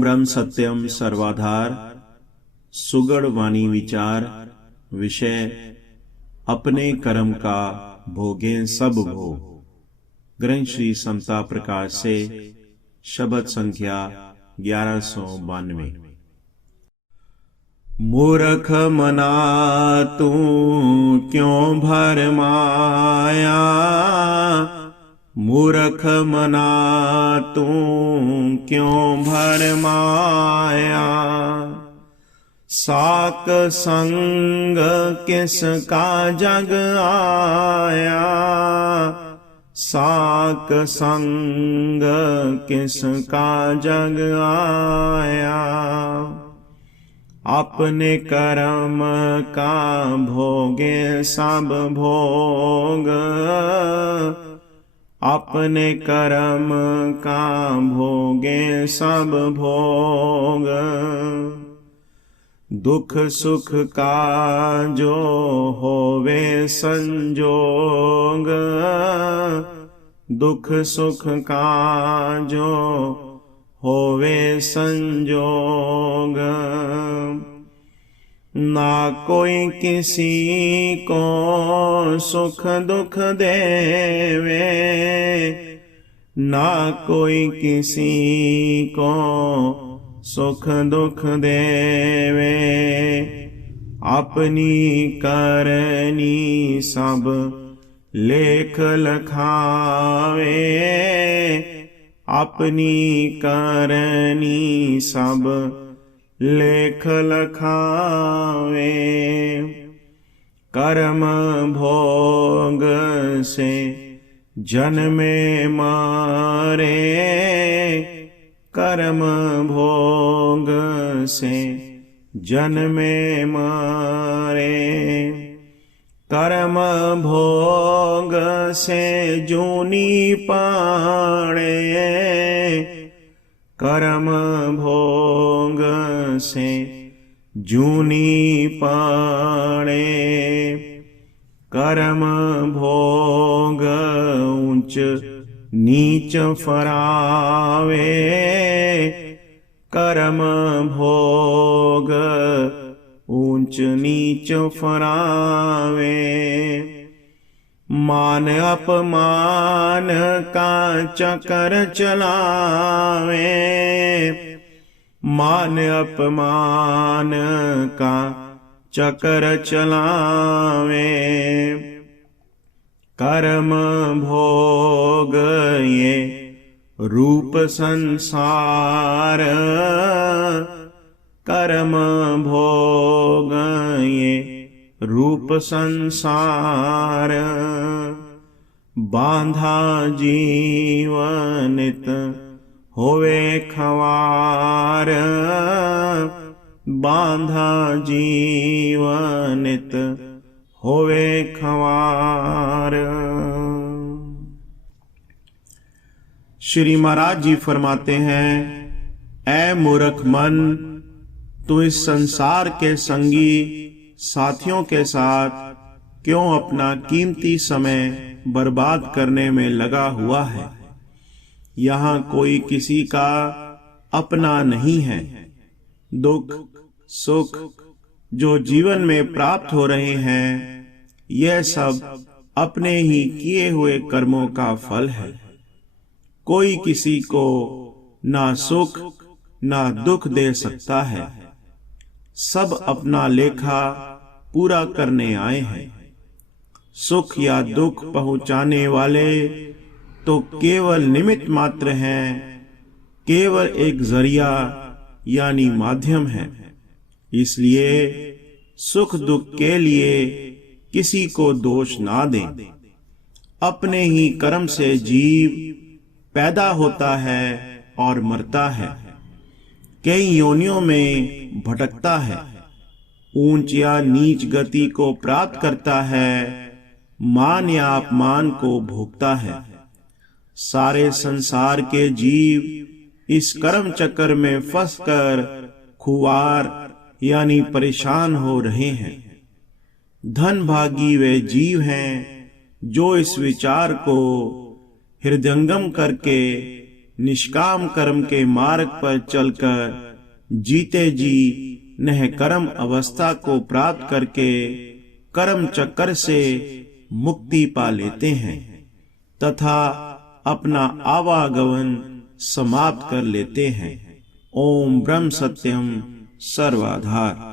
ओम ब्रह्म सत्यम सर्वाधार। सुगढ़ वाणी विचार। विषय अपने कर्म का भोगें सब भोग। ग्रंथ श्री समता प्रकाश से शब्द संख्या 1192। मूर्ख मना तू क्यों भरमाया, मूर्ख मना तू क्यों भरमाया। साक संग किसका जग आया, साक संग किसका जग आया। अपने कर्म का भोगे सब भोग, अपने कर्म का भोगे सब भोग। दुख सुख का जो होवे संजोग, दुख सुख का जो होवे संजोग। ना कोई किसी को सुख दुख देवे, ना कोई किसी को सुख दुख देवे। अपनी करनी सब लेख लखावे, अपनी करनी सब लेख लखावे। कर्म भोग से जन्मे मारे, कर्म भोग से जन्मे मारे। कर्म भोग से जूनी पाणे, कर्म भोग से जूनी पाणे। कर्म भोग ऊंच नीच फरावे, कर्म भोग ऊंच नीच फरावे। मान अपमान का चक्कर चलावे, मान अपमान का चक्कर चलावे। कर्म भोग ये रूप संसार, कर्म भोग ये रूप संसार। बांधा जीवनित होवे खवार, बांधा जीवनित होवे खवार। श्री महाराज जी फरमाते हैं, ऐ मूर्ख मन, तू इस संसार के संगी साथियों के साथ क्यों अपना कीमती समय बर्बाद करने में लगा हुआ है। यहाँ कोई किसी का अपना नहीं है। दुख सुख जो जीवन में प्राप्त हो रहे हैं, यह सब अपने ही किए हुए कर्मों का फल है। कोई किसी को ना सुख ना दुख दे सकता है। सब अपना लेखा पूरा करने आए हैं। सुख या दुख पहुंचाने वाले तो केवल निमित्त मात्र हैं, केवल एक जरिया यानी माध्यम है। इसलिए सुख दुख के लिए किसी को दोष ना दें। अपने ही कर्म से जीव पैदा होता है और मरता है, कई योनियों में भटकता है, ऊंच या नीच गति को प्राप्त करता है, मान या अपमान को भोगता है। सारे संसार के जीव इस कर्म चक्कर में फंसकर खुआर यानी परेशान हो रहे हैं। धन भागी वे जीव हैं जो इस विचार को हृदयंगम करके निष्काम कर्म के मार्ग पर चलकर जीते जी नह कर्म अवस्था को प्राप्त करके कर्म चक्कर से मुक्ति पा लेते हैं तथा अपना आवागमन समाप्त कर लेते हैं। ओम ब्रह्म सत्यम सर्वाधार।